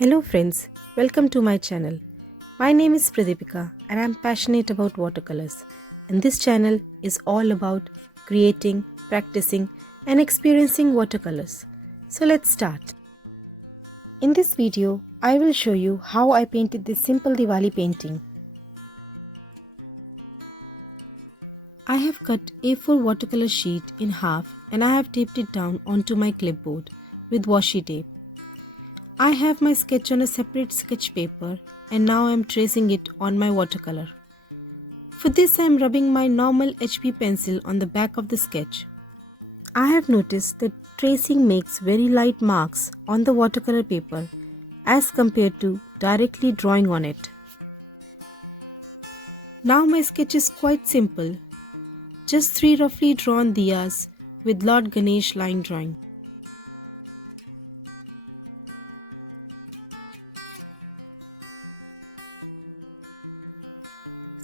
Hello friends, welcome to my channel. My name is Pradipika and I am passionate about watercolors. And this channel is all about creating, practicing and experiencing watercolors. So let's start. In this video, I will show you how I painted this simple Diwali painting. I have cut A4 watercolor sheet in half and I have taped it down onto my clipboard with washi tape. I have my sketch on a separate sketch paper and now I am tracing it on my watercolor. For this I am rubbing my normal HB pencil on the back of the sketch. I have noticed that tracing makes very light marks on the watercolor paper as compared to directly drawing on it. Now my sketch is quite simple, just 3 roughly drawn diyas with Lord Ganesh line drawing.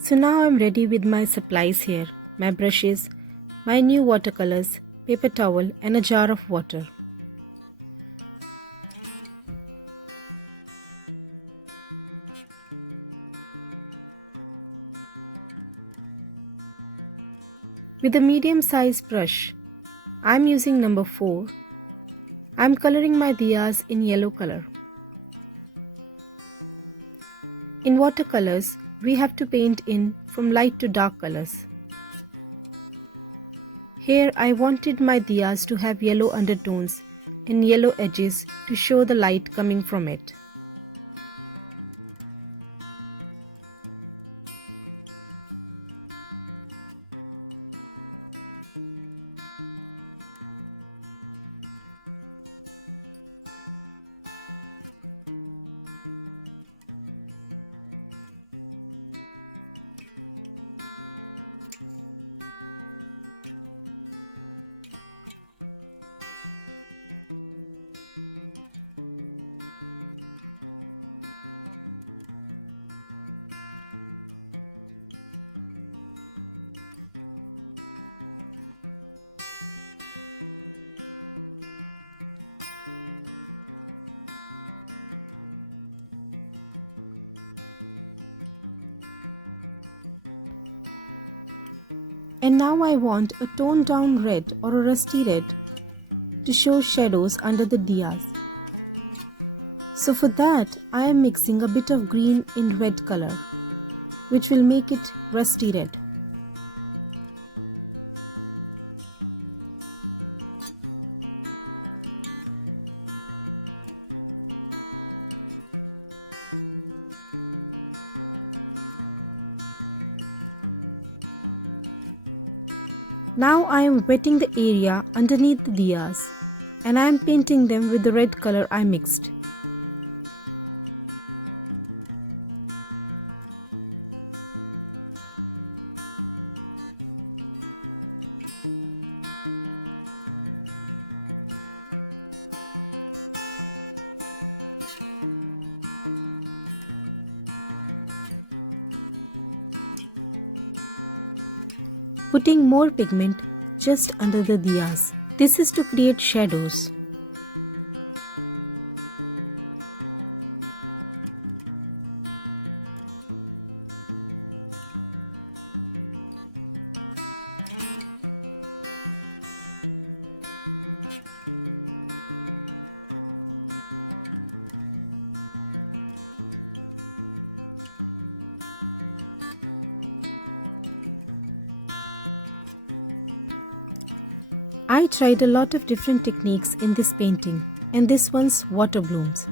So now I'm ready with my supplies here, my brushes, my new watercolors, paper towel and a jar of water. With a medium sized brush, I'm using number 4. I'm coloring my diyas in yellow color. In watercolors, we have to paint in from light to dark colors. Here I wanted my diyas to have yellow undertones and yellow edges to show the light coming from it. And now I want a toned down red or a rusty red to show shadows under the diyas. So for that I am mixing a bit of green in red color, which will make it rusty red. Now I am wetting the area underneath the diyas and I am painting them with the red color I mixed. Putting more pigment just under the diyas. This is to create shadows. I tried a lot of different techniques in this painting and this one's water blooms.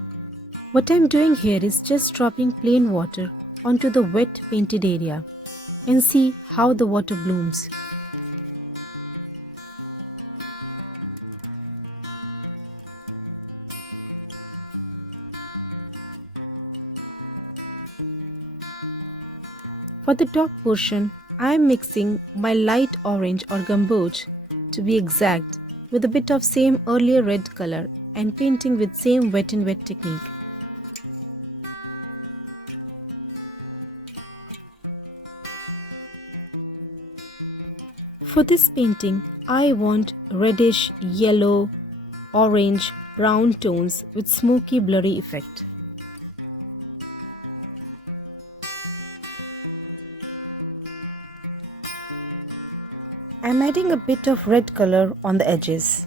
What I'm doing here is just dropping plain water onto the wet painted area and see how the water blooms. For the top portion, I am mixing my light orange or gamboge, to be exact, with a bit of same earlier red color and painting with same wet and wet technique. For this painting, I want reddish, yellow, orange, brown tones with smoky blurry effect. a bit of red color on the edges.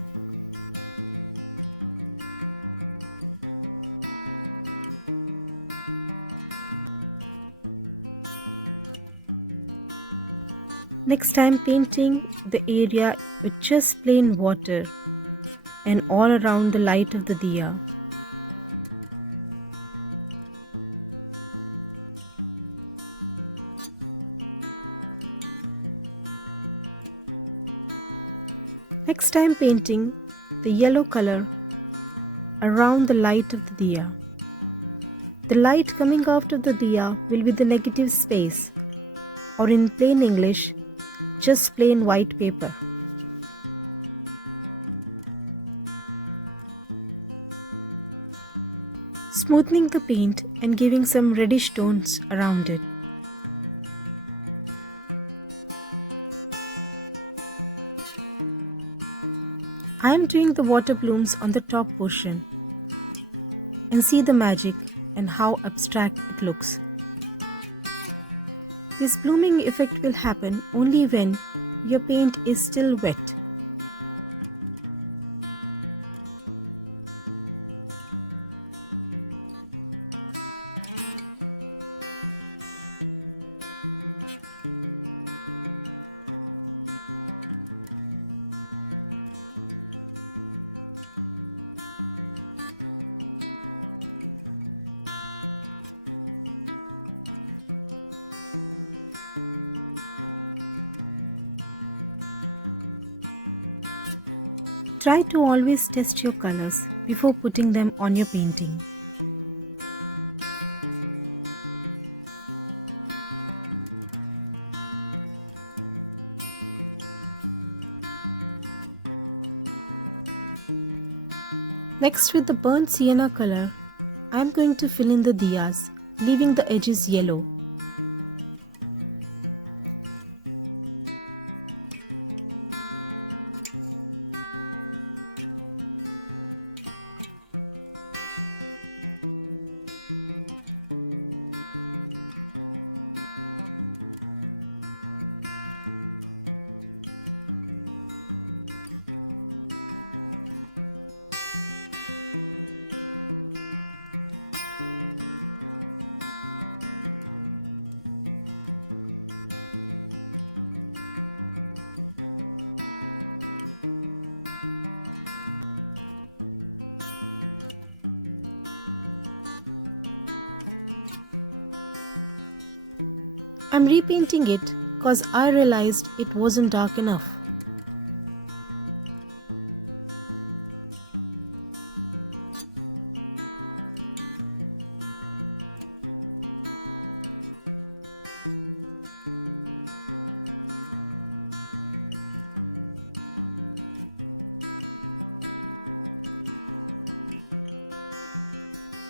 Next I'm painting the area with just plain water and all around the light of the diya. Next I'm painting the yellow color around the light of the diya. The light coming out of the diya will be the negative space, or in plain English, just plain white paper. Smoothing the paint and giving some reddish tones around it. I am doing the water blooms on the top portion and see the magic and how abstract it looks. This blooming effect will happen only when your paint is still wet. Try to always test your colors before putting them on your painting. Next, with the burnt sienna color, I am going to fill in the diyas, leaving the edges yellow. I'm repainting it because I realized it wasn't dark enough.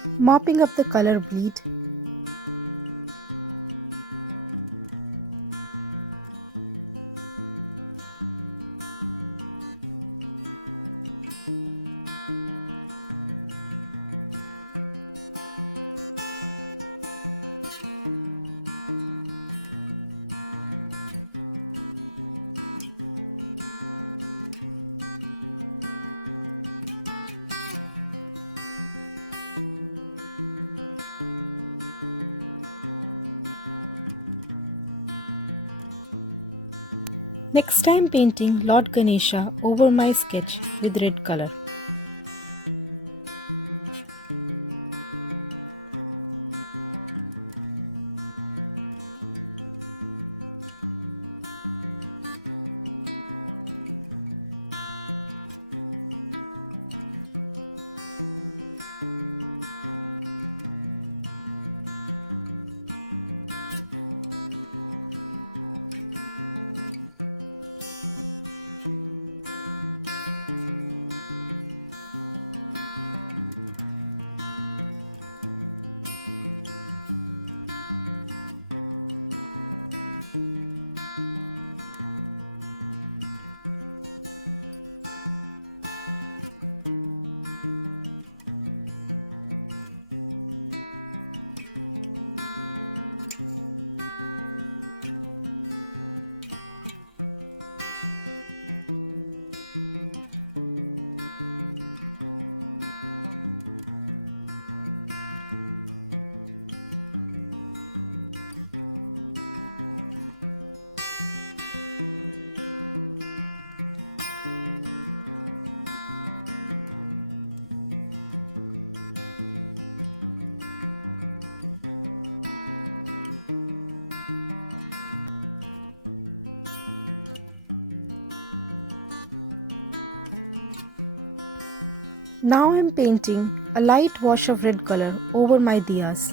Mopping up the color bleed. Next I'm painting Lord Ganesha over my sketch with red color. Now I'm painting a light wash of red color over my diyas.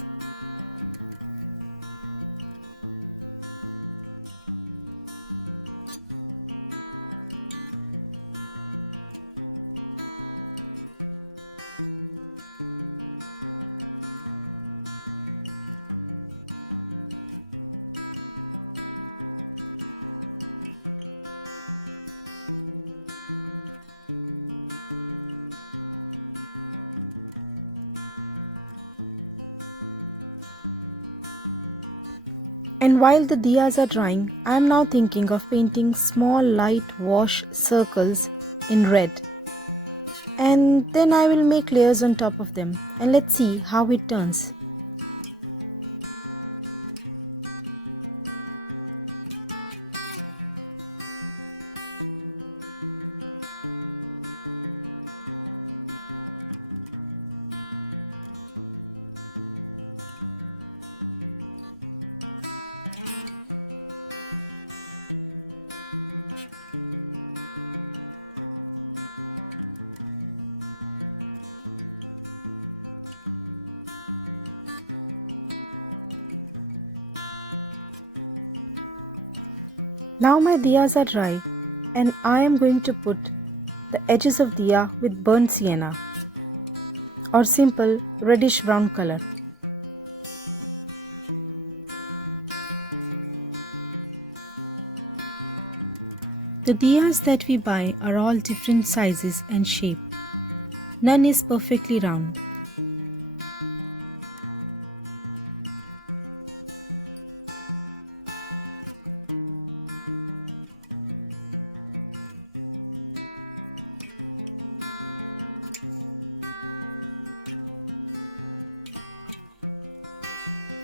And while the diyas are drying, I am now thinking of painting small light wash circles in red. And then I will make layers on top of them, and let's see how it turns. Now my diyas are dry, and I am going to put the edges of diya with burnt sienna or simple reddish brown color. The diyas that we buy are all different sizes and shape. None is perfectly round.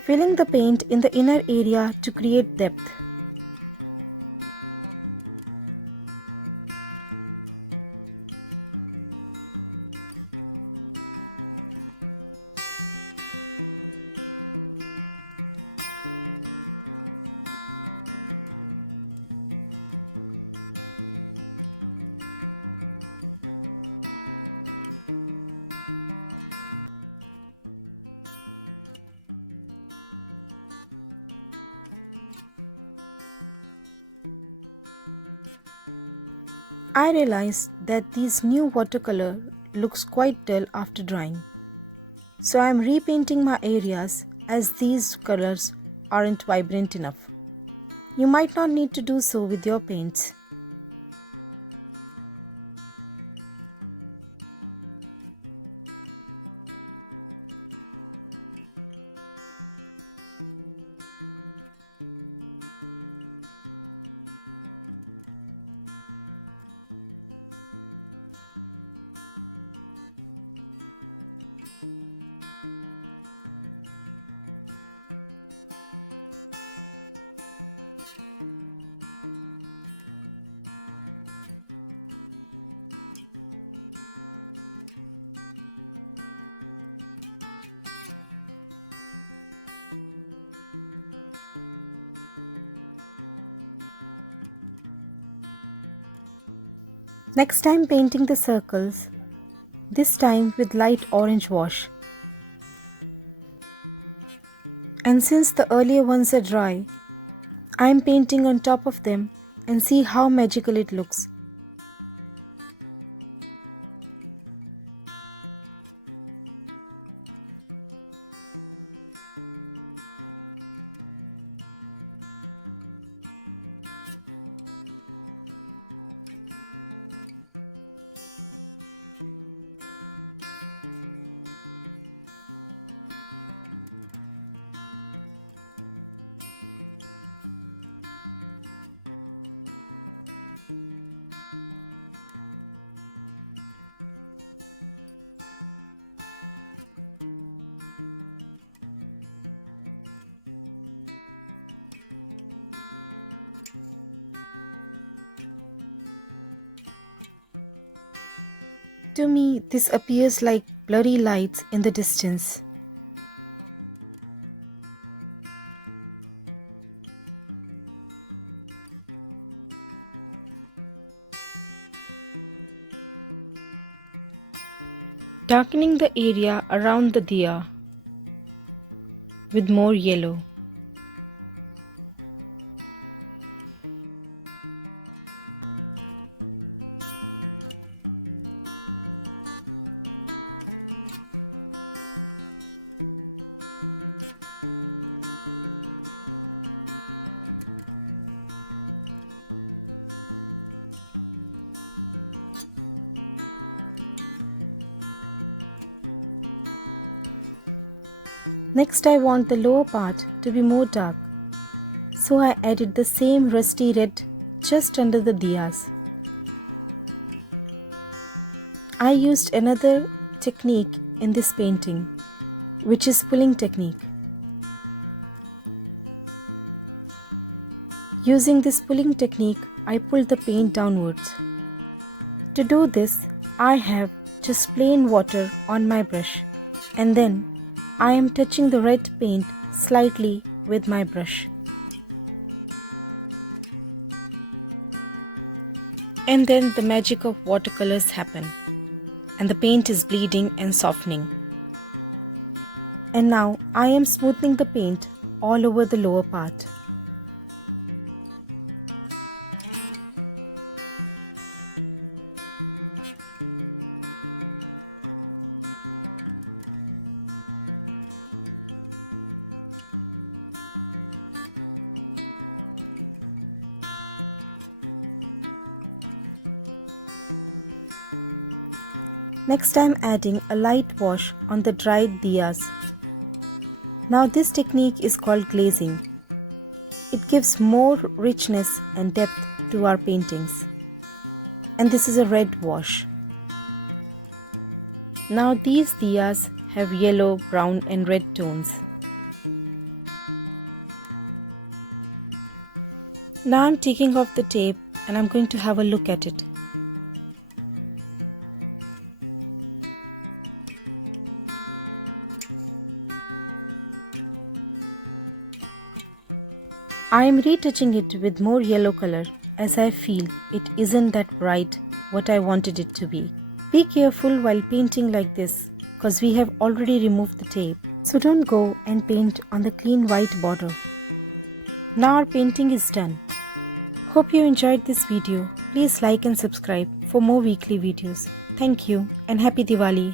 Filling the paint in the inner area to create depth. I realized that this new watercolor looks quite dull after drying. So I am repainting my areas as these colors aren't vibrant enough. You might not need to do so with your paints. Next time painting the circles, this time with light orange wash. And since the earlier ones are dry, I am painting on top of them and see how magical it looks. To me, this appears like blurry lights in the distance. darkening the area around the diya with more yellow. Next, I want the lower part to be more dark, so I added the same rusty red just under the diyas. I used another technique in this painting, which is pulling technique. Using this pulling technique, I pulled the paint downwards. To do this, I have just plain water on my brush, and then I am touching the red paint slightly with my brush. And then the magic of watercolors happen, and the paint is bleeding and softening. And now I am smoothing the paint all over the lower part. Next, I am adding a light wash on the dried diyas. Now this technique is called glazing. It gives more richness and depth to our paintings. And this is a red wash. Now these diyas have yellow, brown and red tones. Now I'm taking off the tape and I'm going to have a look at it. I am retouching it with more yellow color as I feel it isn't that bright what I wanted it to be. Be careful while painting like this because we have already removed the tape. So don't go and paint on the clean white border. Now our painting is done. Hope you enjoyed this video. Please like and subscribe for more weekly videos. Thank you and happy Diwali.